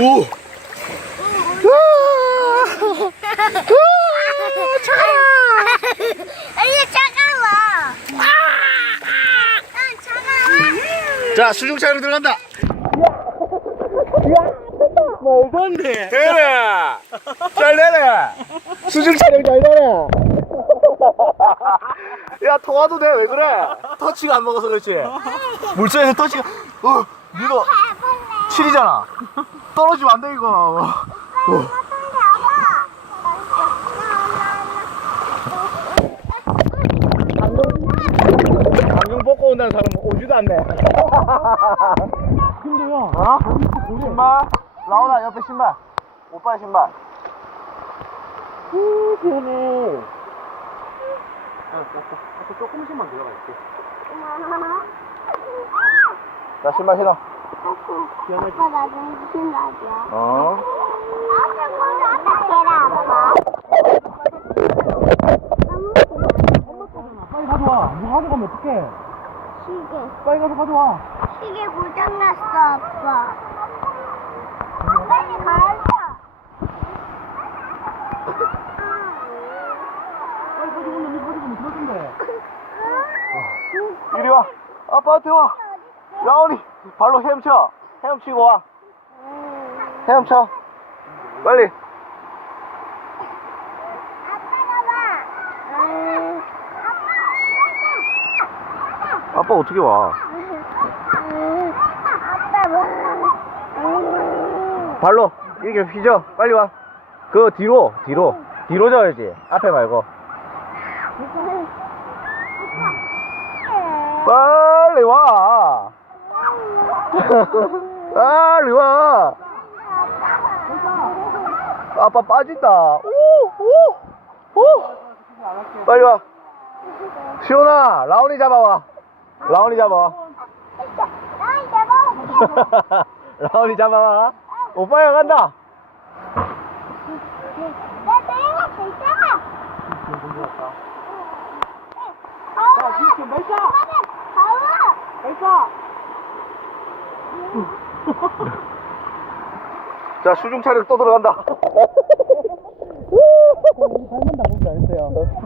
오! 오! 오! 잠깐만! 아니, 잠깐만! 아! 차가워. 아, 아. 응, 자, 수중차로 들어간다! 야! 뭐반데 대라! 잘 내래! 수중차량 잘 내래! 야, 통화도 돼, 왜 그래? 터치가 안 먹어서 그렇지. 물속에서 터치가, 어, 민호. 7이잖아 떨어지면 안돼 이거 방금 벗고 온다는 사람 오지도 않네 힘들어 어? <근데 야>. 어? 신발 라오나 옆에 신발 오빠의 신발 후우 조금씩만 들어가 있지 자 신발 신어 아빠 나 정신나죠 어? 어떡해? 시계 빨리 가서 가져와 시계 고장났어 아빠 빨리 가자 빨리 가져오면 이거 가져 들어준대 어. 이리 와 아빠한테 와 라오이 발로 헤엄쳐 헤엄치고 와 헤엄쳐 빨리 아빠 어떻게 와? 발로 이렇게 휘저 빨리 와그 뒤로 뒤로 뒤로 져야지 앞에 말고 아, 리와. 아빠 빠진다. 오, 오, 오. 빨리 와. 시온아, 라온이 잡아와. 라온이 잡아와. 라온이 잡아와. 오빠야 간다. 没事。자, 수중 차력 또 들어간다. 잘 만나고 있지 않으세요?